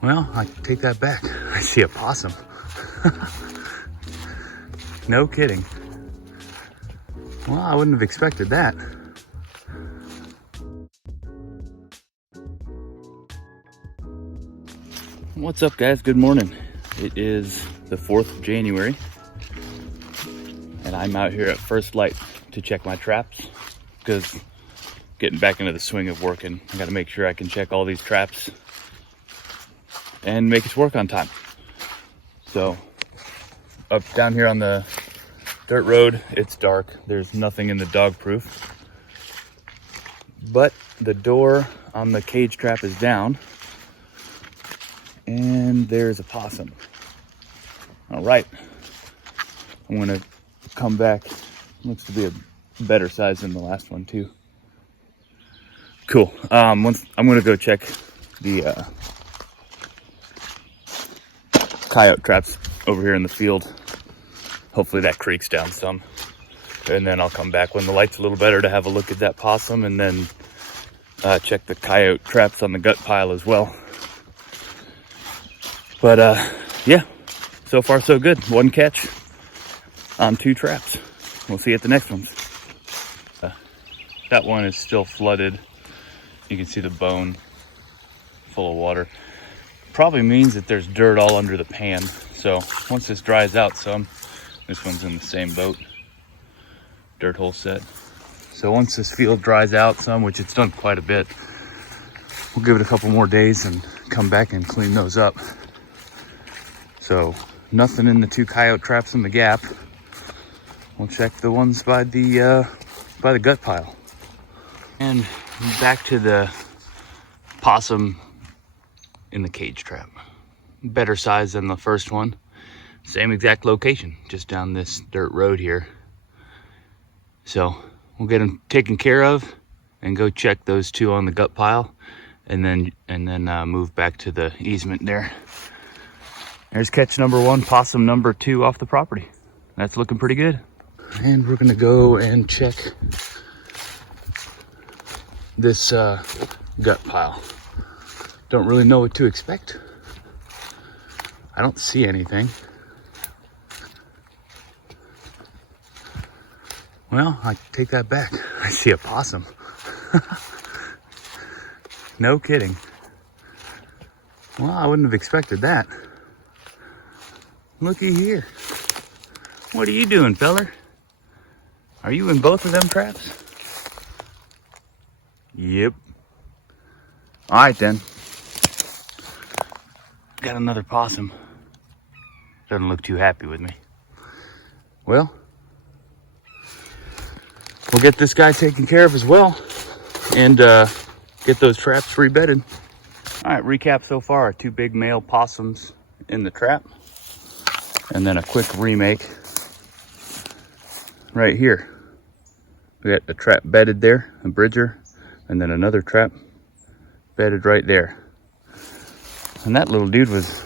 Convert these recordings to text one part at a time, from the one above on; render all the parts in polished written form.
Well, I take that back. I see a possum. No kidding. Well, I wouldn't have expected that. What's up, guys? Good morning. It is the 4th of January, and I'm out here at first light to check my traps because getting back into the swing of working, I got to make sure I can check all these traps and make it work on time. So up down here on the dirt road, it's dark. There's nothing in the dog proof, but the door on the cage trap is down and there's a possum. All right, I'm gonna come back. Looks to be a better size than the last one too. Cool. I'm gonna go check the coyote traps over here in the field. Hopefully that creeks down some, and then I'll come back when the light's a little better to have a look at that possum, and then check the coyote traps on the gut pile as well. But yeah, so far so good. One catch on 2 traps. We'll see you at the next ones. That one is still flooded. You can see the bone full of water. Probably means that there's dirt all under the pan. So once this dries out some, this one's in the same boat. Dirt hole set. So once this field dries out some, which it's done quite a bit, we'll give it a couple more days and come back and clean those up. So nothing in the 2 coyote traps in the gap. We'll check the ones by the gut pile. And back to the possum in the cage trap. Better size than the first one. Same exact location, just down this dirt road here. So we'll get them taken care of and go check those 2 on the gut pile, and then move back to the easement there. There's catch number 1, possum number 2 off the property. That's looking pretty good. And we're gonna go and check this gut pile. Don't really know what to expect. I don't see anything. Well, I take that back. I see a possum. No kidding. Well, I wouldn't have expected that. Looky here. What are you doing, feller? Are you in both of them traps? Yep. All right then. Got another possum. Doesn't look too happy with me. Well, we'll get this guy taken care of as well, and get those traps rebedded. All right, recap so far: 2 big male possums in the trap, and then a quick remake right here. We got a trap bedded there, a bridger, and then another trap bedded right there. And that little dude was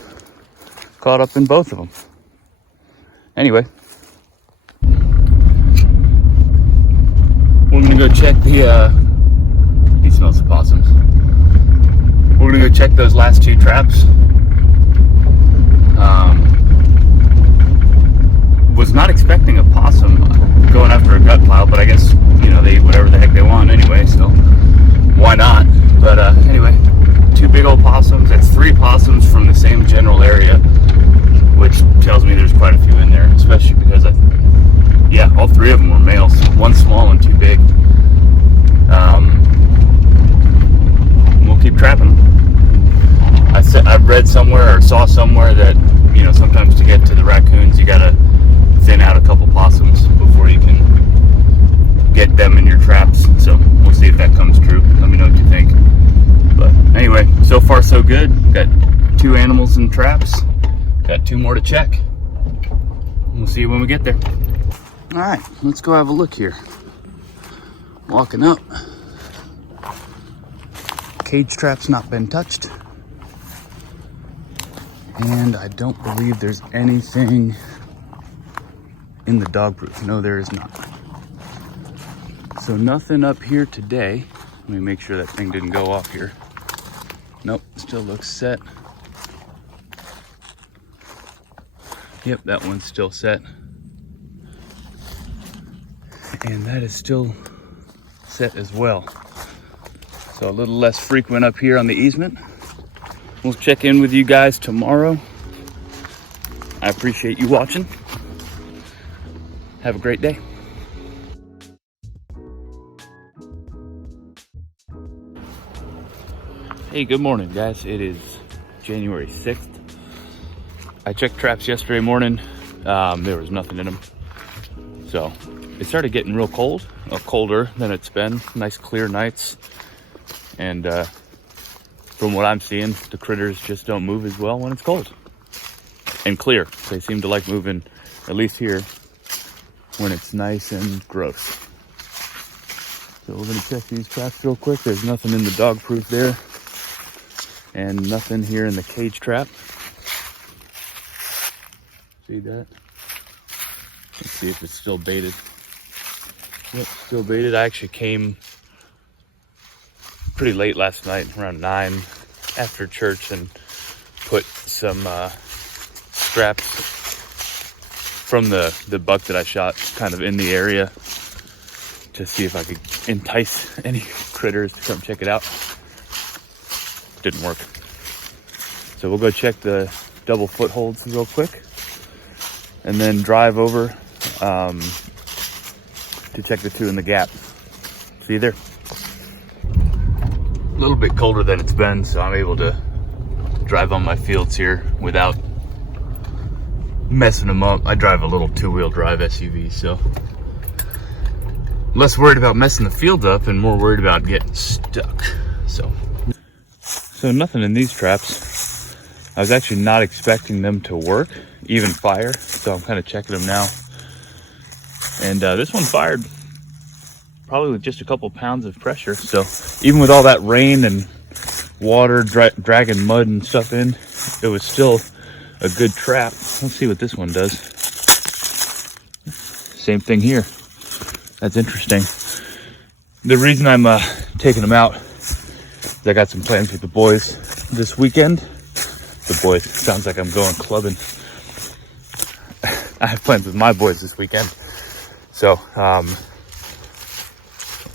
caught up in both of them. Anyway, we're gonna go check he smells the possums. We're gonna go check those last 2 traps. Was not expecting a possum going after a gut pile, but I guess, you know, they eat whatever the heck they want anyway, so why not? But anyway, 2 big old possums. That's 3 possums from the same general area, which tells me there's quite a few in there, especially because yeah, all 3 of them were males. 1 small and 2 big. We'll keep trapping them. I read somewhere or saw somewhere that, you know, sometimes to get to the raccoons, you gotta thin out a couple possums before you can get them in your traps. So we'll see if that comes true. Let me know what you think. But anyway, so far so good. Got 2 animals in traps. Got 2 more to check. We'll see you when we get there. All right, let's go have a look here. Walking up. Cage trap's not been touched. And I don't believe there's anything in the dog proof. No, there is not. So nothing up here today. Let me make sure that thing didn't go off here. Nope, still looks set. Yep, that one's still set. And that is still set as well. So a little less frequent up here on the easement. We'll check in with you guys tomorrow. I appreciate you watching. Have a great day. Hey, good morning, guys. It is January 6th. I checked traps yesterday morning. There was nothing in them. So it started getting real cold, colder than it's been. Nice clear nights. And from what I'm seeing, the critters just don't move as well when it's cold and clear. They seem to like moving, at least here, when it's nice and gross. So we're gonna check these traps real quick. There's nothing in the dog proof there and nothing here in the cage trap. See that? Let's see if it's still baited. Yep, still baited. I actually came pretty late last night, around 9 after church, and put some straps from the buck that I shot kind of in the area to see if I could entice any critters to come check it out. Didn't work. So we'll go check the double footholds real quick and then drive over to check the 2 in the gap. See you there. A little bit colder than it's been, so I'm able to drive on my fields here without messing them up. I drive a little 2-wheel drive SUV, so less worried about messing the field up and more worried about getting stuck. So nothing in these traps. I was actually not expecting them to work, even fire, so I'm kind of checking them now. And this one fired probably with just a couple pounds of pressure. So even with all that rain and water dragging mud and stuff in, it was still a good trap. Let's see what this one does. Same thing here. That's interesting. The reason I'm taking them out is I got some plans with the boys this weekend. The boys, sounds like I'm going clubbing. I have plans with my boys this weekend. So, I'm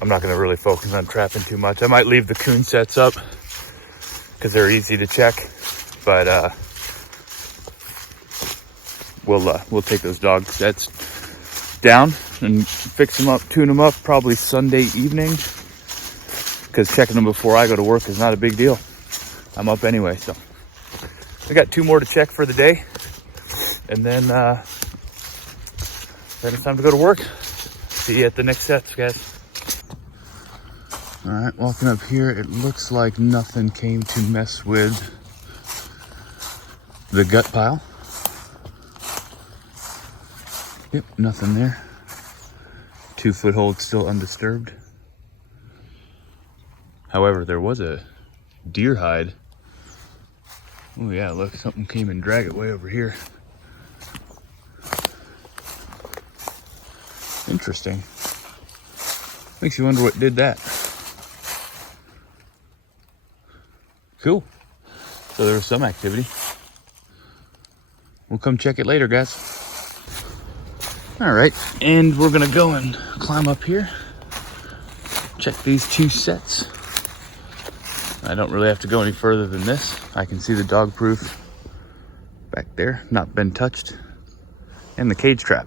not going to really focus on trapping too much. I might leave the coon sets up because they're easy to check, but we'll take those dog sets down and fix them up, tune them up probably Sunday evening, because checking them before I go to work is not a big deal. I'm up anyway, so I got 2 more to check for the day, and then it's time to go to work. See you at the next sets, guys. All right, walking up here, it looks like nothing came to mess with the gut pile. Yep, nothing there. 2 footholds still undisturbed. However, there was a deer hide. Oh yeah, look, something came and dragged it way over here. Interesting. Makes you wonder what did that. Cool. So there was some activity. We'll come check it later, guys. All right, and we're gonna go and climb up here. Check these 2 sets. I don't really have to go any further than this. I can see the dog proof back there, not been touched, and the cage trap.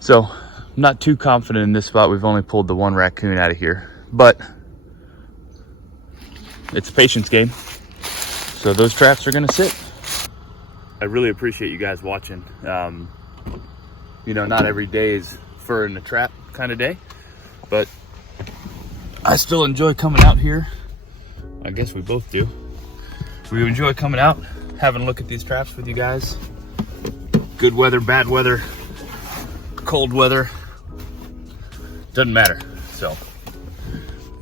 So, not too confident in this spot. We've only pulled the 1 raccoon out of here, but it's a patience game. So those traps are gonna sit. I really appreciate you guys watching. You know, not every day is fur in the trap kind of day, but I still enjoy coming out here. I guess we both do. We enjoy coming out, having a look at these traps with you guys. Good weather, bad weather, cold weather, doesn't matter. So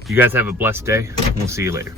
you guys have a blessed day. We'll see you later.